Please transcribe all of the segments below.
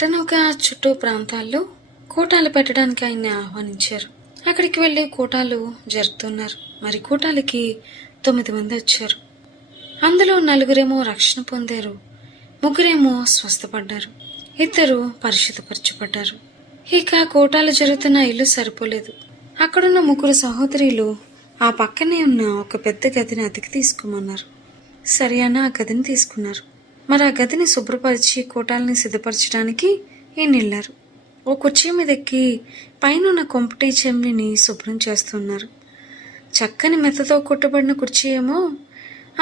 పట్టణంగా చుట్టూ ప్రాంతాల్లో కూటాలు పెట్టడానికి ఆయన్ని ఆహ్వానించారు. అక్కడికి వెళ్ళి కూటాలు జరుపుతున్నారు. మరి కూటాలకి 9 మంది వచ్చారు. అందులో 4 రక్షణ పొందారు, 3 స్వస్థపడ్డారు, 2 పరిశుద్ధపరచబడ్డారు. ఇక కూటాలు జరుగుతున్న ఇల్లు సరిపోలేదు. అక్కడున్న 3 సహోదరులు ఆ పక్కనే ఉన్న ఒక పెద్ద గదిని అద్దెకి తీసుకోమన్నారు. సరే అని ఆ గదిని తీసుకున్నారు. మరి ఆ గదిని శుభ్రపరిచి కూటాలని సిద్ధపరచడానికి ఈయన వెళ్ళారు. ఓ కుర్చీ మీద ఎక్కి పైన ఉన్న కొంపటి చెమ్మిని శుభ్రం చేస్తున్నారు. చక్కని మెత్తతో కుట్టబడిన కుర్చీ ఏమో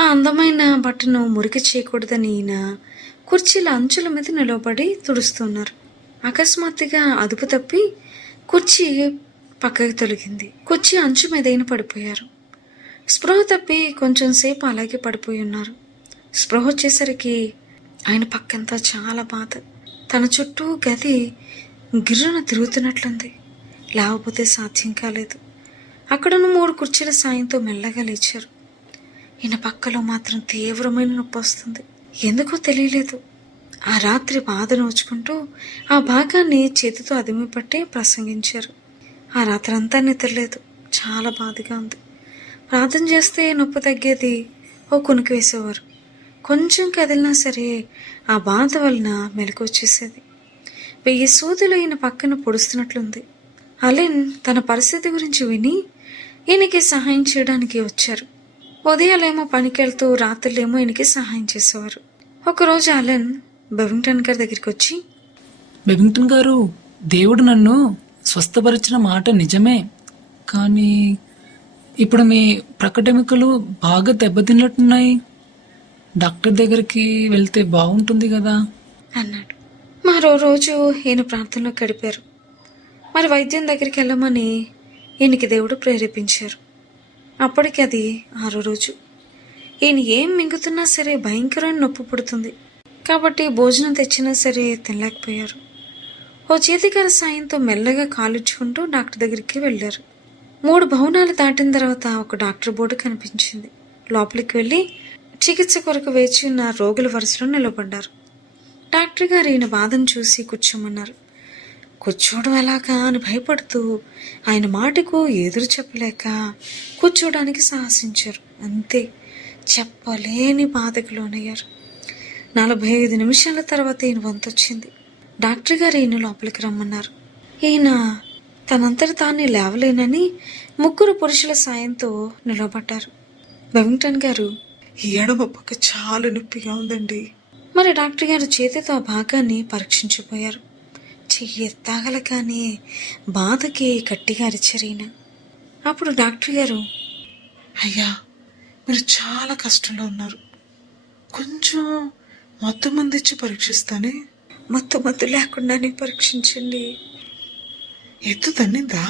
ఆ అందమైన బట్టను మురికి చేయకూడదని ఈయన కుర్చీల అంచుల మీద నిలబడి తుడుస్తున్నారు. అకస్మాత్తుగా అదుపు తప్పి కుర్చీ పక్కకి తొలగింది. కుర్చీ అంచు మీద ఈయన పడిపోయారు. స్పృహ తప్పి కొంచెం సేపు అలాగే పడిపోయి ఉన్నారు. స్పృహ వచ్చేసరికి ఆయన పక్కంతా చాలా బాధ. తన చుట్టూ గది గిర్రున తిరుగుతున్నట్లుంది. లేకపోతే సాధ్యం కాలేదు. అక్కడున్న 3 కుర్చీల సాయంతో మెల్లగా లేచారు. ఈయన పక్కలో మాత్రం తీవ్రమైన నొప్పి వస్తుంది. ఎందుకో తెలియలేదు. ఆ రాత్రి బాధ నోచుకుంటూ ఆ భాగాన్ని చేతితో అదిమి పట్టి ప్రసంగించారు. ఆ రాత్రి అంతా నిద్రలేదు. చాలా బాధగా ఉంది. ప్రార్థన చేస్తే నొప్పి తగ్గేది. ఓ కునికి వేసేవారు. కొంచెం కదిలినా సరే ఆ బాధ వలన మెలకు వచ్చేసేది. 1000 సూదులు ఈయన పక్కన పొడుస్తున్నట్లుంది. అలెన్ తన పరిస్థితి గురించి విని ఈయనకి సహాయం చేయడానికి వచ్చారు. ఉదయాలేమో పనికి వెళ్తూ రాత్రులేమో ఈయనకి సహాయం చేసేవారు. ఒకరోజు అలెన్ బెవింగ్టన్ గారి దగ్గరికి వచ్చి, బెవింగ్టన్ గారు, దేవుడు నన్ను స్వస్థపరిచిన మాట నిజమే, కానీ ఇప్పుడు మీ ప్రకటెముకలు బాగా దెబ్బతిన్నట్టున్నాయి. డాక్టర్ దగ్గరికి వెళ్తే బాగుంటుంది కదా అన్నాడు. మరో రోజు ఈయన ప్రార్థనలో గడిపారు. మరి వైద్యం దగ్గరికి వెళ్ళమని ఈయనకి దేవుడు ప్రేరేపించారు. అప్పటికి అది 6వ రోజు. ఈయన ఏం మింగుతున్నా సరే భయంకరమైన నొప్పి పుడుతుంది. కాబట్టి భోజనం తెచ్చినా సరే తినలేకపోయారు. ఓ చేతికర సాయంతో మెల్లగా కాలుచుకుంటూ డాక్టర్ దగ్గరికి వెళ్ళారు. 3 భవనాలు దాటిన తర్వాత ఒక డాక్టర్ బోర్డు కనిపించింది. లోపలికి వెళ్ళి చికిత్స కొరకు వేచి ఉన్న రోగుల వరుసలో నిలబడ్డారు. డాక్టర్ గారు ఈయన బాధను చూసి కూర్చోమన్నారు. కూర్చోవడం ఎలాగా అని భయపడుతూ ఆయన మాటకు ఎదురు చెప్పలేక కూర్చోడానికి సాహసించారు. అంతే, చెప్పలేని బాధకు లోనయ్యారు. 45 నిమిషాల తర్వాత ఈయన వంతొచ్చింది. డాక్టర్ గారు ఈయన లోపలికి రమ్మన్నారు. ఈయన తనంతట తాను లేవలేనని 3 పురుషుల సాయంతో నిలబడ్డారు. బెవింగ్టన్ గారు, ఈ ఎడమ పక్క చాలా నొప్పిగా ఉందండి. మరి డాక్టర్ గారు చేతితో ఆ భాగాన్ని పరీక్షించిపోయారు. చెయ్యి ఎత్తాగలగానే బాధకి గట్టిగా అరిచారు ఈయన. అప్పుడు డాక్టర్ గారు, అయ్యా, మీరు చాలా కష్టంలో ఉన్నారు. కొంచెం మొత్తం మంది ఇచ్చి పరీక్షిస్తానే. మత్తు లేకుండానే పరీక్షించండి. ఎత్తు తన్నిందా?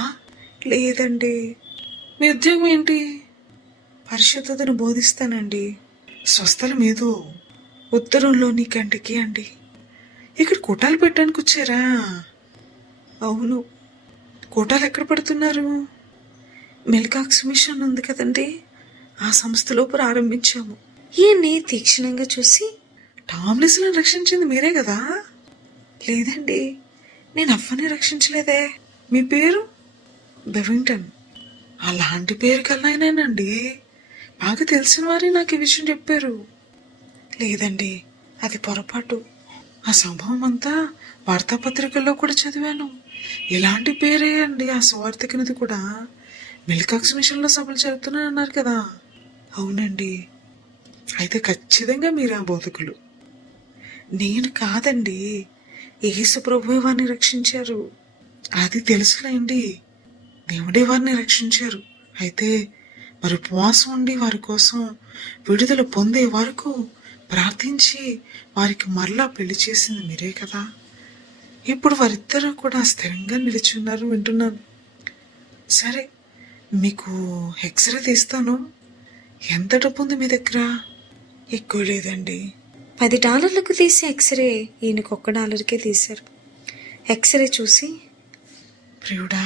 లేదండి. మీ ఉద్యోగం ఏంటి? పరిశుద్ధతను బోధిస్తానండి. స్వస్థల మీదో ఉత్తరంలోని గంటకి అండి. ఇక్కడ కూటాలు పెట్టడానికి వచ్చారా? అవును. కూటాలు ఎక్కడ పెడుతున్నారు? మెల్కాక్స్ మిషన్ ఉంది కదండి, ఆ సంస్థలో ప్రారంభించాము. ఈయన్ని తీక్షణంగా చూసి, టామ్లిస్లను రక్షించింది మీరే కదా? లేదండి, నేను అవ్వని రక్షించలేదే. మీ పేరు? బెవింగ్టన్. అలాంటి పేరు కల్లాయనేనండి. బాగా తెలిసిన వారే నాకు ఈ విషయం చెప్పారు. లేదండి, అది పొరపాటు. ఆ సంభవం అంతా వార్తాపత్రికల్లో కూడా చదివాను. ఇలాంటి పేరే అండి ఆ స్వార్థికునిది కూడా. మిల్కాక్స్ మిషన్లో సభలు జరుగుతున్నాయన్నారు కదా? అవునండి. అయితే ఖచ్చితంగా మీరు ఆ బోధకులు. నేను కాదండి, యేసు ప్రభువే వారిని రక్షించారు. అది తెలుసులేండి, దేవుడే వారిని రక్షించారు. అయితే మరి ఉపవాసం ఉండి వారి కోసం విడుదల పొందే వరకు ప్రార్థించి వారికి మరలా పెళ్లి చేసింది మీరే కదా? ఇప్పుడు వారిద్దరూ కూడా స్థిరంగా నిలిచి ఉన్నారు, వింటున్నాను. సరే, మీకు ఎక్స్రే తీస్తాను. ఎంత డబ్బు ఉంది మీ దగ్గర? ఎక్కువ లేదండి. $10 తీసే ఎక్స్రే ఈయనకు $1కే తీశారు. ఎక్స్రే చూసి, ప్రియుడా,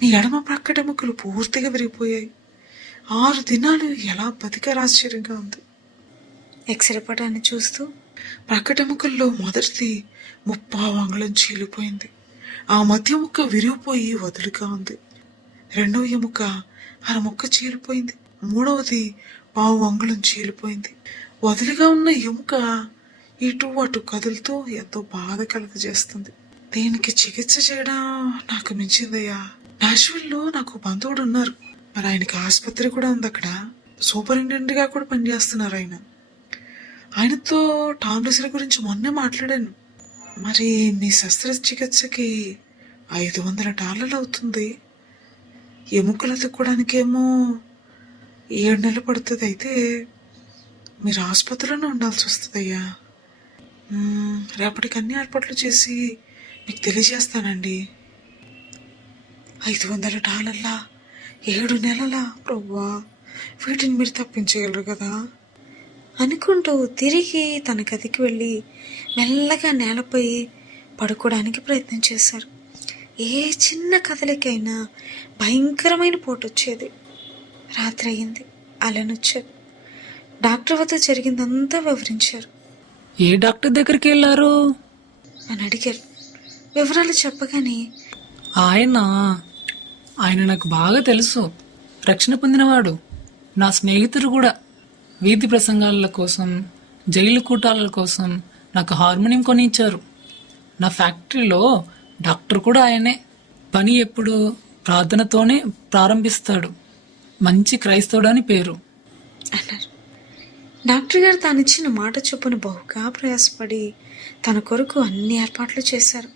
నీ ఎడమ ప్రక్కటెముకలు పూర్తిగా విరిగిపోయాయి. 6 దినాలు ఎలా బతికారు? ఆశ్చర్యంగా ఉంది. ఎక్స్రే పటాన్ని చూస్తూ, ప్రక్కటెముకల్లో మొదటిది 30 అంగుళం చీలిపోయింది. ఆ మధ్య ముక్క విరిగిపోయి వదులుగా ఉంది. రెండవ ఎముక అరముక్క చీలిపోయింది. మూడవది 1/4 అంగుళం చీలిపోయింది. వదులుగా ఉన్న ఎముక ఇటు అటు కదులుతూ ఎంతో బాధ కలుగజేస్తుంది. దీనికి చికిత్స చేయడం నాకు మించిందయ్యా. నాష్విల్లో నాకు బంధువుడు ఉన్నారు. మరి ఆయనకి ఆసుపత్రి కూడా ఉంది. అక్కడ సూపరింటెండెంట్ గా కూడా పనిచేస్తున్నారు ఆయన. ఆయనతో టాబ్లెట్ల గురించి మొన్నే మాట్లాడాను. మరి మీ శస్త్రచికిత్సకి $500 అవుతుంది. ఎముకలు అతుక్కోవడానికేమో 7 నెలలు పడుతుంది. అయితే మీరు ఆసుపత్రిలోనే ఉండాల్సి వస్తుందయ్యా. రేపటికి అన్ని ఏర్పాట్లు చేసి మీకు తెలియజేస్తానండి. $500 7 నెలల ప్రవ్వా, వీటిని మీరు తప్పించగలరు కదా అనుకుంటూ తిరిగి తన గదికి వెళ్ళి మెల్లగా నేలపై పడుకోవడానికి ప్రయత్నం చేశారు. ఏ చిన్న కదలికైనా భయంకరమైన పోటు వచ్చేది. రాత్రి అయింది. అలెన్ వచ్చారు. డాక్టర్ వద్ద జరిగిందంతా వివరించారు. ఏ డాక్టర్ దగ్గరికి వెళ్ళారు అని అడిగారు. వివరాలు చెప్పగానే ఆయన నాకు బాగా తెలుసు. రక్షణ పొందినవాడు. నా స్నేహితుడు కూడా. వీధి ప్రసంగాల కోసం, జైలు కూటాల కోసం నాకు హార్మోనియం కొని ఇచ్చారు. నా ఫ్యాక్టరీలో డాక్టర్ కూడా ఆయనే. పని ఎప్పుడు ప్రార్థనతోనే ప్రారంభిస్తాడు. మంచి క్రైస్తవుడు అని పేరు అన్నారు. డాక్టర్ గారు తానిచ్చిన మాట చొప్పున బహుగా ప్రయాసపడి తన కొరకు అన్ని ఏర్పాట్లు చేశారు.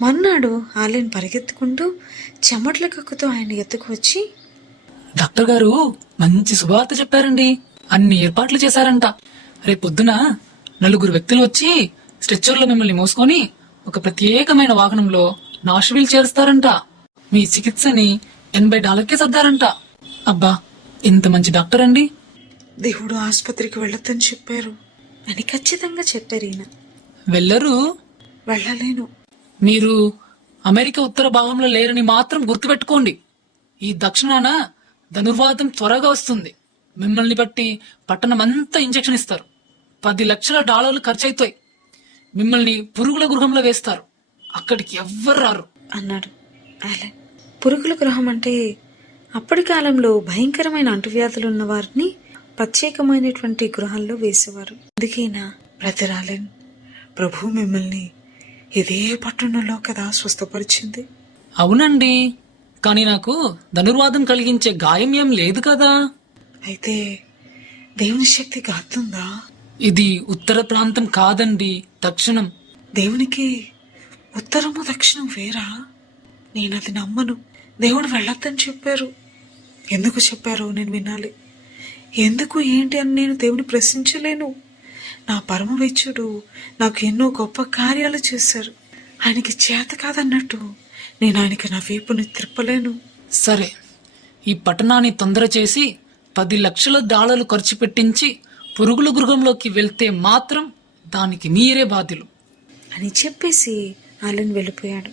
మర్నాడు ఆలెన్ పరిగెత్తుకుంటూ చెమట్ల కక్కుతూ ఆయన ఎత్తుకు వచ్చి, డాక్టర్ గారు మంచి శుభవార్త చెప్పారండి. అన్ని ఏర్పాట్లు చేశారంట. రేపొద్దున 4 వ్యక్తులు వచ్చి స్ట్రెచ్చర్లో మిమ్మల్ని మోసుకొని ఒక ప్రత్యేకమైన వాహనంలో నాష్విల్ చేరుస్తారంట. మీ చికిత్సని $80కే సర్దారంట. అబ్బా, ఎంత మంచి డాక్టర్ అండి. దేవుడు ఆసుపత్రికి వెళ్ళొద్దని చెప్పారు అని ఖచ్చితంగా చెప్పారు ఈయన. వెళ్ళరు. వెళ్ళలేను. మీరు అమెరికా ఉత్తర భాగంలో లేరని మాత్రం గుర్తుపెట్టుకోండి. ఈ దక్షిణాన ధనుర్వాతం త్వరగా వస్తుంది. మిమ్మల్ని బట్టి పట్టణం అంతా ఇంజెక్షన్ ఇస్తారు. $10 లక్షల ఖర్చు అవుతాయి. మిమ్మల్ని పురుగుల గృహంలో వేస్తారు. అక్కడికి ఎవ్వరు రారు అన్నాడు ఆలెన్. పురుగుల గృహం అంటే అప్పటి కాలంలో భయంకరమైన అంటువ్యాధులు ఉన్న వారిని ప్రత్యేకమైనటువంటి గృహాల్లో వేసేవారు. అందుకేనా బ్రదర్ ఆలెన్, ప్రభు మిమ్మల్ని ఇదే పట్టణంలో కదా స్వస్థపరిచింది. అవునండి, కానీ నాకు ధనుర్వాదం కలిగించే గాయం ఏం లేదు కదా. అయితే దేవుని శక్తి గాతుందా? ఇది ఉత్తర ప్రాంతం కాదండి, దక్షిణం. దేవునికి ఉత్తరము దక్షిణం వేరా? నేనది నమ్మను. దేవుడు వెళ్ళొద్దని చెప్పారు. ఎందుకు చెప్పారో నేను వినాలి. ఎందుకు ఏంటి అని నేను దేవుని ప్రశ్నించలేను. నా పరమవైద్యుడు నాకు ఎన్నో గొప్ప కార్యాలు చేశారు. ఆయనకి చేత కాదన్నట్టు నేను ఆయనకి నా వీపుని త్రిప్పలేను. సరే, ఈ పట్టణాన్ని తొందర చేసి $10 లక్షల ఖర్చు పెట్టించి పురుగుల గృహంలోకి వెళ్తే మాత్రం దానికి మీరే బాధ్యులు అని చెప్పేసి అలెన్ వెళ్ళిపోయాడు.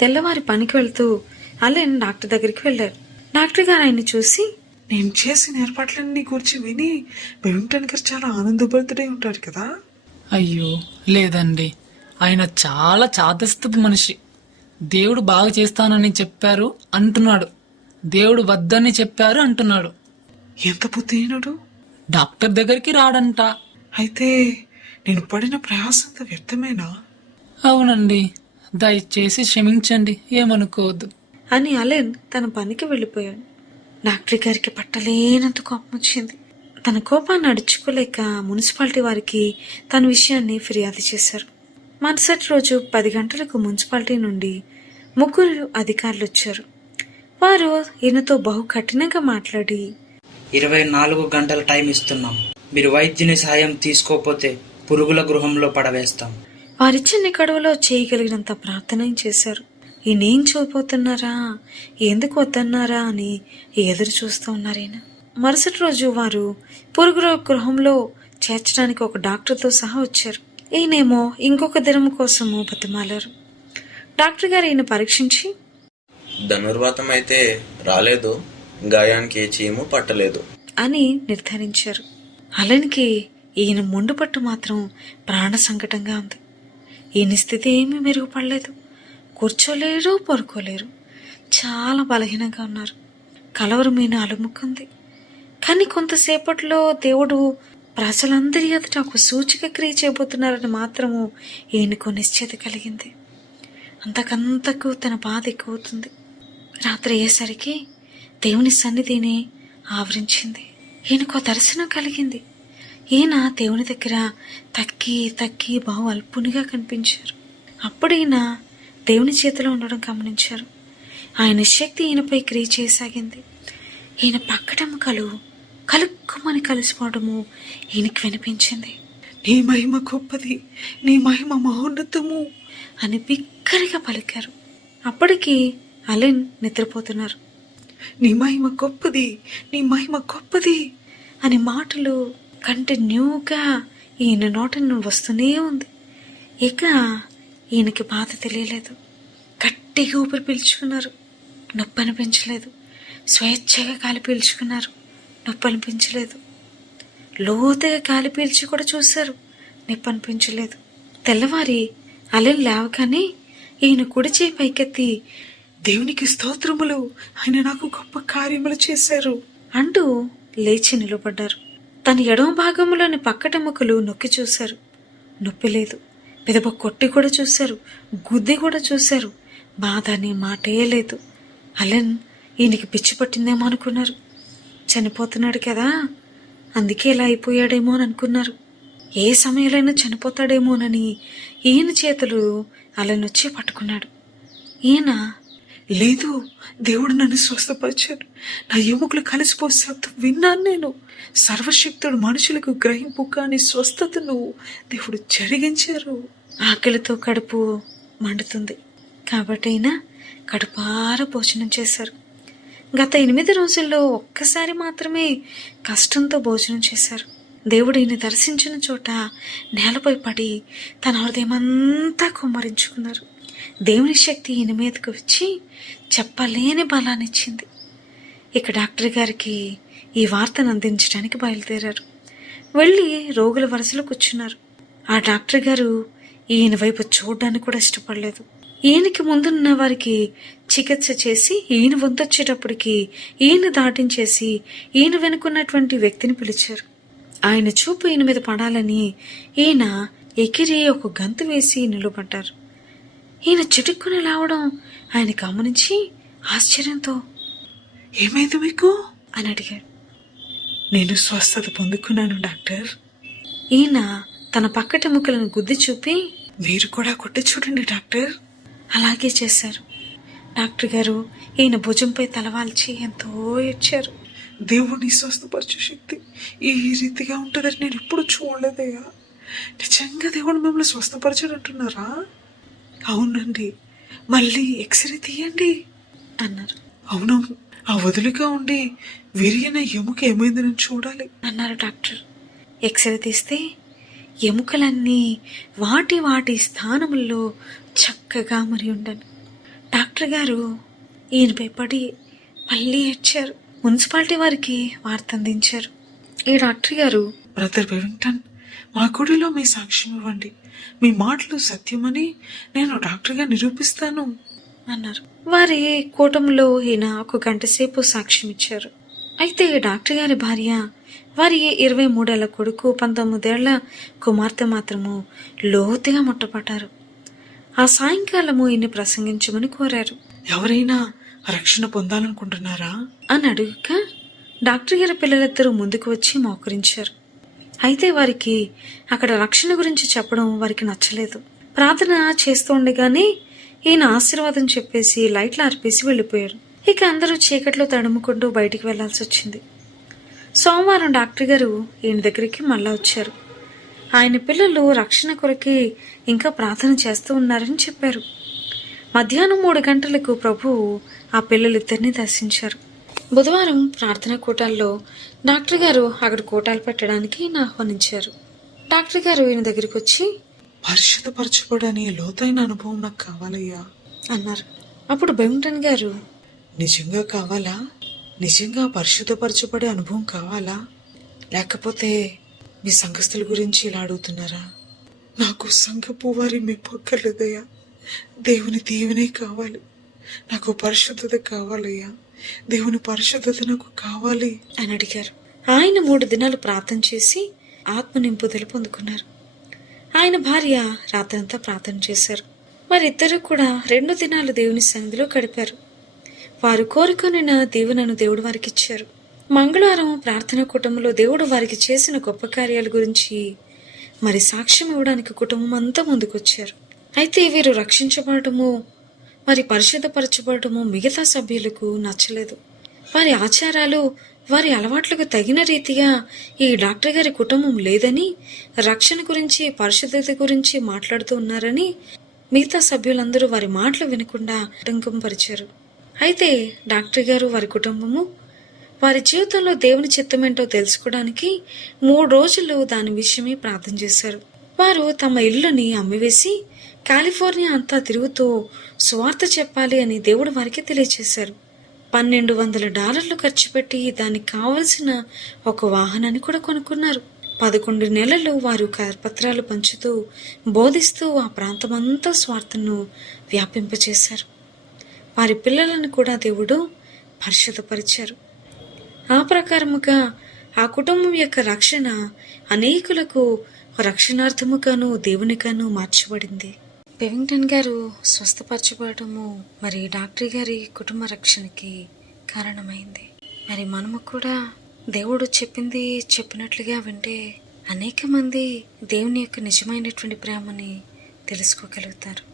తెల్లవారి పనికి వెళ్తూ అలెన్ డాక్టర్ దగ్గరికి వెళ్ళారు. డాక్టర్ గారు ఆయన్ని చూసి, నేను చేసిన ఏర్పాట్లన్నీ గురించి విని బెవింగ్టన్ గారు చాలా ఆనందపడుతూనే ఉంటారు కదా. అయ్యో లేదండి, ఆయన చాలా చాదస్తపు మనిషి. దేవుడు బాగా చేస్తానని చెప్పారు అంటున్నాడు, దేవుడు వద్దని చెప్పారు అంటున్నాడు. ఎంత బుద్ధిహీనుడు. డాక్టర్ దగ్గరికి రాడంట. అయితే నేను పడిన ప్రయాసంత వ్యర్థమేనా? అవునండి, దయచేసి క్షమించండి, ఏమనుకోవద్దు అని అలెన్ తన పనికి వెళ్ళిపోయాడు. డాక్టర్ గారికి పట్టలేనంత కోపం వచ్చింది. తన కోపాన్ని అడుచుకోలేక మున్సిపాలిటీ వారికి తన విషయాన్ని ఫిర్యాదు చేశారు. మరుసటి రోజు 10 గంటలకు మున్సిపాలిటీ నుండి 3 అధికారులు వచ్చారు. వారు ఈయనతో బహు కఠినంగా మాట్లాడి, 24 గంటల టైం ఇస్తున్నాం. మీరు వైద్యుని సాయం తీసుకోకపోతే పురుగుల గృహంలో పడవేస్తాం. వారిచ్చిన గడువులో చేయగలిగినంత ప్రార్థన చేశారు. ఈయనేం చూపోతున్నారా, ఎందుకు వద్దన్నారా అని ఎదురు చూస్తూ ఉన్నారైనా. మరుసటి రోజు వారు పురుగుల గృహంలో చేర్చడానికి ఒక డాక్టర్తో సహా వచ్చారు. ఈయనేమో ఇంకొక దినం కోసము బతిమాలారు. డాక్టర్ గారు ఈయన పరీక్షించి, ధనుర్వాతం అయితే రాలేదు, గాయానికి ఏ చీము పట్టలేదు అని నిర్ధారించారు. అలెన్కి ఈయన మొండుపట్టు మాత్రం ప్రాణ సంకటంగా ఉంది. ఈయన స్థితి ఏమీ మెరుగుపడలేదు. కూర్చోలేరు, పడుకోలేరు. చాలా బలహీనంగా ఉన్నారు. కలవరమైన అలుముకుంది. కానీ కొంతసేపట్లో దేవుడు ప్రజలందరి ఎదుట ఒక సూచిక క్రియ చేయబోతున్నారని మాత్రము ఈయనకు నిశ్చయత కలిగింది. అంతకంతకు తన బాధ ఎక్కువవుతుంది. రాత్రి అయ్యేసరికి దేవుని సన్నిధిని ఆవరించింది. ఈయనకు దర్శనం కలిగింది. ఈయన దేవుని దగ్గర తక్కి తక్కి బహు అల్పునిగా కనిపించారు. అప్పుడు ఈయన దేవుని చేతిలో ఉండడం గమనించారు. ఆయన శక్తి ఈయనపై క్రియ చేయసాగింది. ఈయన పక్కటెముకలు కలుక్కుమని కలిసిపోవడము ఈయనకి వినిపించింది. నీ మహిమ గొప్పది, నీ మహిమ మహోన్నతము అని బిక్కరగా పలికారు. అప్పటికి అలెన్ నిద్రపోతున్నారు. నీ మహిమ గొప్పది, నీ మహిమ గొప్పది అని మాటలు కంటిన్యూగా ఈయన నోట నుండి వస్తూనే ఉంది. ఇక ఈయనకి బాధ తెలియలేదు. గట్టిగా ఊపిరి పీల్చుకున్నారు. నొప్పి అనిపించలేదు. స్వేచ్ఛగా గాలి పీల్చుకున్నారు. నొప్పి అనిపించలేదు. లోతుగా గాలి పీల్చి కూడా చూశారు. నొప్పి అనిపించలేదు. తెల్లవారి అలెన్ లేవగానే ఈయన కుడి చేయి పైకెత్తి, దేవునికి స్తోత్రములు, ఆయన నాకు గొప్ప కార్యములు చేశారు అంటూ లేచి నిలబడ్డారు. తన ఎడమ భాగంలోని పక్కటెముకలు నొక్కి చూశారు. నొప్పి లేదు. పెదప కొట్టి కూడా చూశారు. గుద్ది కూడా చూశారు. బాధ అనే మాటే లేదు. అలెన్ ఈయనకి పిచ్చి పట్టిందేమో అనుకున్నారు. చనిపోతున్నాడు కదా, అందుకే ఇలా అయిపోయాడేమో అని అనుకున్నారు. ఏ సమయంలోనైనా చనిపోతాడేమోనని ఈయన చేతులు అలెన్ వచ్చి పట్టుకున్నాడు. ఈయన, లేదు, దేవుడు నన్ను స్వస్థపరిచాడు. నా ఎముకలు కలిసిపోయే శబ్దం విన్నాను నేను. సర్వశక్తుడు మనుషులకు గ్రహింపు కాని స్వస్థతను దేవుడు జరిగించారు. ఆకలితో కడుపు మండుతుంది కాబట్టి అయినా కడుపార భోజనం చేశారు. గత 8 రోజుల్లో ఒక్కసారి మాత్రమే కష్టంతో భోజనం చేశారు. దేవుడు ఈయన దర్శించిన చోట నేలపై పడి తన హృదయమంతా కుమ్మరించుకున్నారు. దేవుని శక్తి ఈయన మీదకు వచ్చి చెప్పలేని బలాన్నిచ్చింది. ఇక డాక్టర్ గారికి ఈ వార్తను అందించడానికి బయలుదేరారు. వెళ్ళి రోగుల వరుసలో కూర్చున్నారు. ఆ డాక్టర్ గారు ఈయన వైపు చూడడానికి కూడా ఇష్టపడలేదు. ఈయనకి ముందున్న వారికి చికిత్స చేసి ఈయన వంతొచ్చేటప్పటికి ఈయన దాటించేసి ఈయన వెనుకున్నటువంటి వ్యక్తిని పిలిచారు. ఆయన చూపు ఈయన మీద పడాలని ఈయన ఎగిరి ఒక గంతు వేసి నిలబడ్డారు. ఈయన చిటుక్కుని లేవడం ఆయన గమనించి ఆశ్చర్యంతో, ఏమైంది మీకు అని అడిగాడు. నేను స్వస్థత పొందుకున్నాను డాక్టర్. ఈయన తన పక్కటెముకలను గుద్ది చూపి, మీరు కూడా కొట్టి చూడండి డాక్టర్. అలాగే చేశారు. డాక్టర్ గారు ఈయన భుజంపై తలవాల్చి ఎంతో ఏడ్చారు. దేవుడిని స్వస్థపరచే శక్తి ఈ రీతిగా ఉంటుందని నేను ఎప్పుడు చూడలేదయ్యా. నిజంగా దేవుడు మిమ్మల్ని స్వస్థపరచాడు అంటున్నారా? అవునండి, మళ్ళీ ఎక్స్రే తీయండి అన్నారు. అవునవును, ఆ వదులుగా ఉండి విరిగిన ఎముక ఏమైంది నేను చూడాలి అన్నారు డాక్టర్. ఎక్స్రే తీస్తే ఎముకలన్నీ వాటి వాటి స్థానముల్లో చక్కగా మరి ఉండను. డాక్టర్ గారు ఈయనపై పడి మళ్ళీ ఏడ్చారు. మున్సిపాలిటీ వారికి వార్త అందించారు. ఈ డాక్టర్ గారు, బ్రదర్ బెవింగ్టన్, మా గుడిలో మీ సాక్ష్యం ఇవ్వండి. మీ మాటలు సత్యమని నేను డాక్టర్గా నిరూపిస్తాను అన్నారు. వారి కూటమిలో ఈయన ఒక గంట సేపు సాక్ష్యం ఇచ్చారు. అయితే డాక్టర్ గారి భార్య, వారి 23 ఏళ్ల కొడుకు, 19 ఏళ్ల కుమార్తె మాత్రము లోతుగా ముట్టపడ్డారు. ఆ సాయంకాలము ఈయన్ని ప్రసంగించమని కోరారు. ఎవరైనా రక్షణ పొందాలనుకుంటున్నారా అని అడుగుగా డాక్టర్ గారి పిల్లలిద్దరూ ముందుకు వచ్చి మోకరించారు. అయితే వారికి అక్కడ రక్షణ గురించి చెప్పడం వారికి నచ్చలేదు. ప్రార్థన చేస్తూ ఉండగానే ఈయన ఆశీర్వాదం చెప్పేసి లైట్లు ఆర్పేసి వెళ్ళిపోయారు. ఇక అందరూ చీకట్లో తడుముకుంటూ బయటికి వెళ్లాల్సి వచ్చింది. సోమవారం డాక్టర్ గారు ఈయన దగ్గరికి మళ్ళా వచ్చారు. ఆయన పిల్లలు రక్షణ కొరకి ఇంకా ప్రార్థన చేస్తూ ఉన్నారని చెప్పారు. మధ్యాహ్నం 3 గంటలకు ప్రభువు ఆ పిల్లలిద్దరినీ దర్శించారు. బుధవారం ప్రార్థనా కూటాల్లో డాక్టర్ గారు అక్కడ కూటాలు పెట్టడానికి ఈయన ఆహ్వానించారు. డాక్టర్ గారు ఈయన దగ్గరికి వచ్చి, పరిశుద్ధపరచబడని లోతైన అనుభవం నాకు కావాలయ్యా అన్నారు. అప్పుడు బెవింగ్టన్ గారు, నిజంగా కావాలా? నిజంగా పరిశుద్ధపరచబడే అనుభవం కావాలా? లేకపోతే మీ సంఘస్థుల గురించి ఇలా అడుగుతున్నారా? నాకు సంఘపు వారి మెప్పక్కర్లేదయ్యా. దేవుని దీవెనే కావాలి. నాకు పరిశుద్ధత కావాలయ్యా. దేవుని పరిశుద్ధత నాకు కావాలి అని అడిగారు. ఆయన 3 దినాలు ప్రార్థన చేసి ఆత్మ నింపుదల పొందుకున్నారు. ఆయన భార్య రాత్రంతా ప్రార్థన చేశారు. వారిద్దరూ కూడా 2 దినాలు దేవుని సన్నిధిలో గడిపారు. వారు కోరుకొనిన దీవెనను దేవుడు వారికి ఇచ్చారు. మంగళవారం ప్రార్థన కుటుంబంలో దేవుడు వారికి చేసిన గొప్ప కార్యాల గురించి మరి సాక్ష్యం ఇవ్వడానికి కుటుంబం అంతా ముందుకొచ్చారు. అయితే వీరు రక్షించబడటము మరి పరిశుద్ధపరచబడటము మిగతా సభ్యులకు నచ్చలేదు. వారి ఆచారాలు వారి అలవాట్లకు తగిన రీతిగా ఈ డాక్టర్ గారి కుటుంబం లేదని, రక్షణ గురించి పరిశుద్ధత గురించి మాట్లాడుతూ ఉన్నారని మిగతా సభ్యులందరూ వారి మాటలు వినకుండా ఆటంకంపరిచారు. అయితే డాక్టర్ గారు వారి కుటుంబము వారి జీవితంలో దేవుని చిత్తమేంటో తెలుసుకోవడానికి 3 రోజులు దాని విషయమే ప్రార్థన చేశారు. వారు తమ ఇల్లుని అమ్మివేసి కాలిఫోర్నియా అంతా తిరుగుతూ సువార్త చెప్పాలి అని దేవుడు వారికి తెలియచేశారు. $1200 ఖర్చు పెట్టి దానికి కావలసిన ఒక వాహనాన్ని కూడా కొనుక్కున్నారు. 11 నెలలు వారు కరపత్రాలు పంచుతూ బోధిస్తూ ఆ ప్రాంతమంతా స్వార్థను వ్యాపింపచేశారు. వారి పిల్లలను కూడా దేవుడు పరిశుద్ధపరిచారు. ఆ ప్రకారముగా ఆ కుటుంబం యొక్క రక్షణ అనేకులకు రక్షణార్థముగాను దేవునిగాను మార్చబడింది. పెవింగ్టన్ గారు స్వస్థపరచబడము మరి డాక్టర్ గారి కుటుంబ రక్షణకి కారణమైంది. మరి మనము కూడా దేవుడు చెప్పింది చెప్పినట్లుగా వింటే అనేక మంది దేవుని యొక్క నిజమైనటువంటి ప్రేమని తెలుసుకోగలుగుతారు.